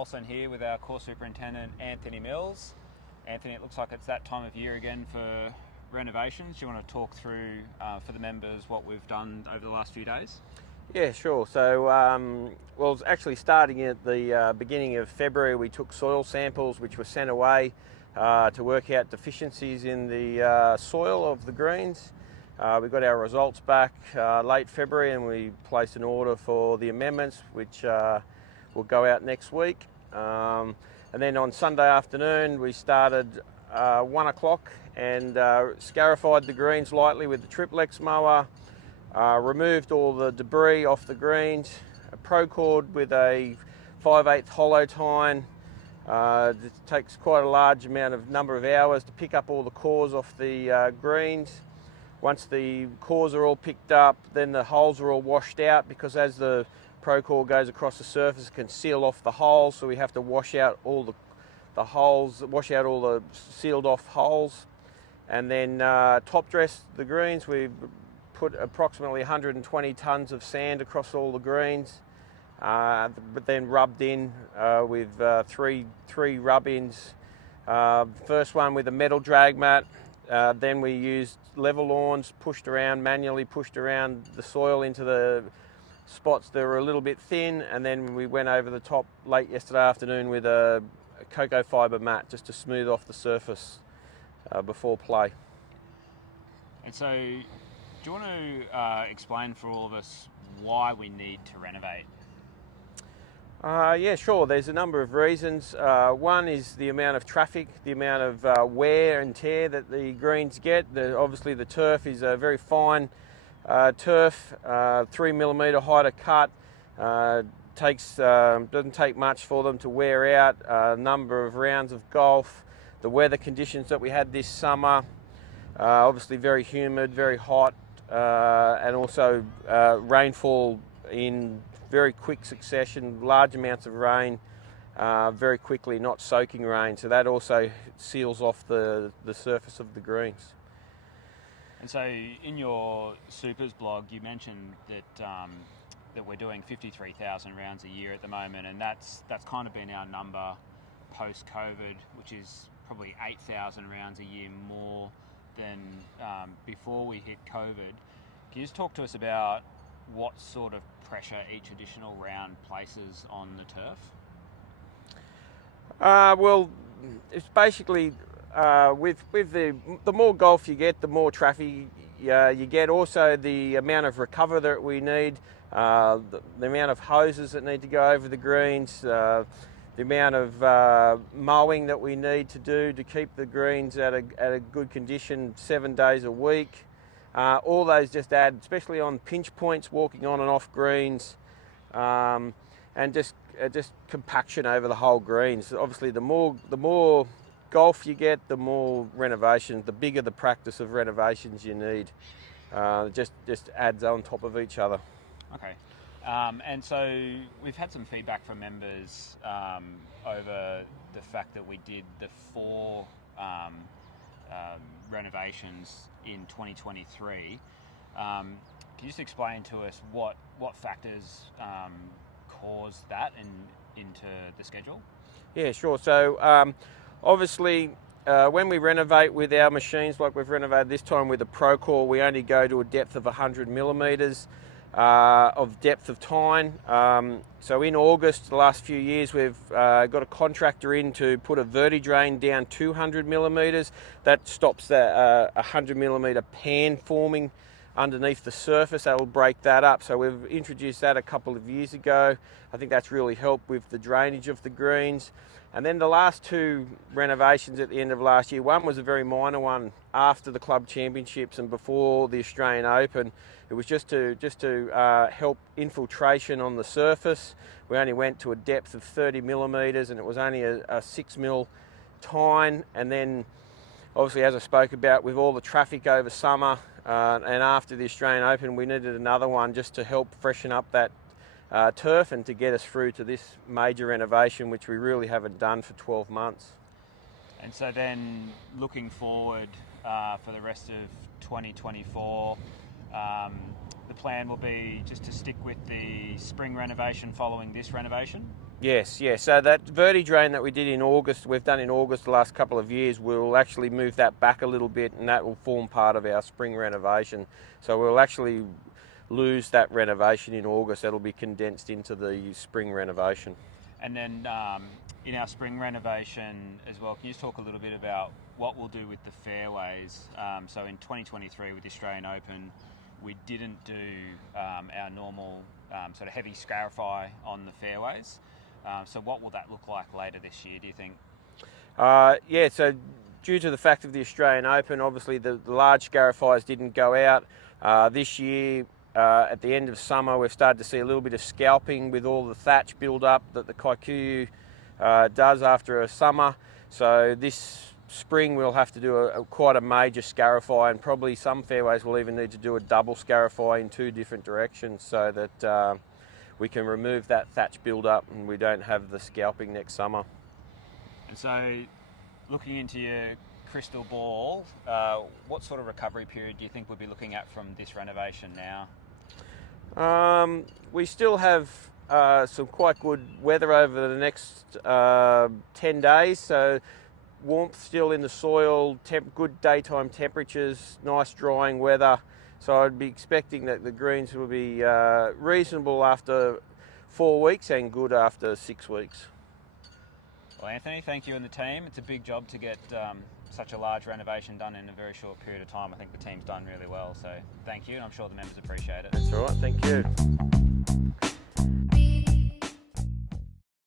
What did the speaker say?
Olson here with our course superintendent, Anthony Mills. Anthony, it looks like it's that time of year again for renovations. Do you want to talk through for the members what we've done over the last few days? Yeah, sure. So, well, it's actually starting at the beginning of February, we took soil samples which were sent away to work out deficiencies in the soil of the greens. We got our results back late February and we placed an order for the amendments, which will go out next week. And then on Sunday afternoon, we started 1 o'clock and scarified the greens lightly with the triplex mower, removed all the debris off the greens, procored with a 5/8 hollow tine. It takes quite a large number of hours to pick up all the cores off the greens. Once the cores are all picked up, then the holes are all washed out, because as the Procore goes across the surface, it can seal off the holes, so we have to wash out all the holes, wash out all the sealed off holes. And then top dress the greens. We've put approximately 120 tonnes of sand across all the greens, but then rubbed in with three rub-ins. First one with a metal drag mat. Then we used level lawns, manually pushed around the soil into the spots that were a little bit thin, and then we went over the top late yesterday afternoon with a cocoa fibre mat just to smooth off the surface before play. And so, do you want to explain for all of us why we need to renovate? Yeah, sure. There's a number of reasons. One is the amount of traffic, the amount of wear and tear that the greens get. Obviously the turf is a very fine turf, 3mm height cut. Doesn't take much for them to wear out. A number of rounds of golf. The weather conditions that we had this summer, obviously very humid, very hot, and also rainfall in very quick succession, large amounts of rain very quickly, not soaking rain. So that also seals off the surface of the greens. And so in your Supers blog, you mentioned that that we're doing 53,000 rounds a year at the moment, and that's kind of been our number post-COVID, which is probably 8,000 rounds a year more than before we hit COVID. Can you just talk to us about what sort of pressure each additional round places on the turf? Well, it's basically with the more golf you get, the more traffic you get. Also, the amount of recover that we need, the amount of hoses that need to go over the greens, the amount of mowing that we need to do to keep the greens at a good condition 7 days a week. All those just add, especially on pinch points, walking on and off greens, and just compaction over the whole greens. Obviously, the more golf you get, the more renovations, the bigger the practice of renovations you need. Just adds on top of each other. Okay. And so we've had some feedback from members over the fact that we did the 4 renovations in 2023. Can you just explain to us what factors caused that into the schedule? Yeah, sure. So obviously when we renovate with our machines, like we've renovated this time with a Procore, we only go to a depth of 100mm of depth of tine. So in August, the last few years, we've got a contractor in to put a verti-drain down 200mm. That stops that 100mm pan forming underneath the surface. That will break that up. So we've introduced that a couple of years ago. I think that's really helped with the drainage of the greens. And then the last 2 renovations at the end of last year, one was a very minor one after the club championships and before the Australian Open. It was just to help infiltration on the surface. We only went to a depth of 30mm and it was only a 6mm tine. And then obviously, as I spoke about, with all the traffic over summer and after the Australian Open, we needed another one just to help freshen up that turf and to get us through to this major renovation, which we really haven't done for 12 months. And so then looking forward for the rest of 2024, the plan will be just to stick with the spring renovation following this renovation? Yes, yes. So that verti drain that we did in August, we've done in August the last couple of years, we'll actually move that back a little bit, and that will form part of our spring renovation. So we'll actually lose that renovation in August. That'll be condensed into the spring renovation. And then in our spring renovation as well, can you just talk a little bit about what we'll do with the fairways? So in 2023 with the Australian Open, we didn't do our normal sort of heavy scarify on the fairways. So what will that look like later this year, do you think? Yeah, so due to the fact of the Australian Open, obviously the large scarifiers didn't go out. This year, at the end of summer, we've started to see a little bit of scalping with all the thatch build up that the Kikuyu does after a summer. So this spring we'll have to do quite a major scarify, and probably some fairways will even need to do a double scarify in 2 different directions so that we can remove that thatch build up and we don't have the scalping next summer. And so looking into your crystal ball, what sort of recovery period do you think we'll be looking at from this renovation now? We still have some quite good weather over the next 10 days, so warmth still in the soil, good daytime temperatures, nice drying weather. So I'd be expecting that the greens will be reasonable after 4 weeks and good after 6 weeks. Well, Anthony, thank you and the team. It's a big job to get such a large renovation done in a very short period of time. I think the team's done really well, so thank you, and I'm sure the members appreciate it. That's all right, thank you.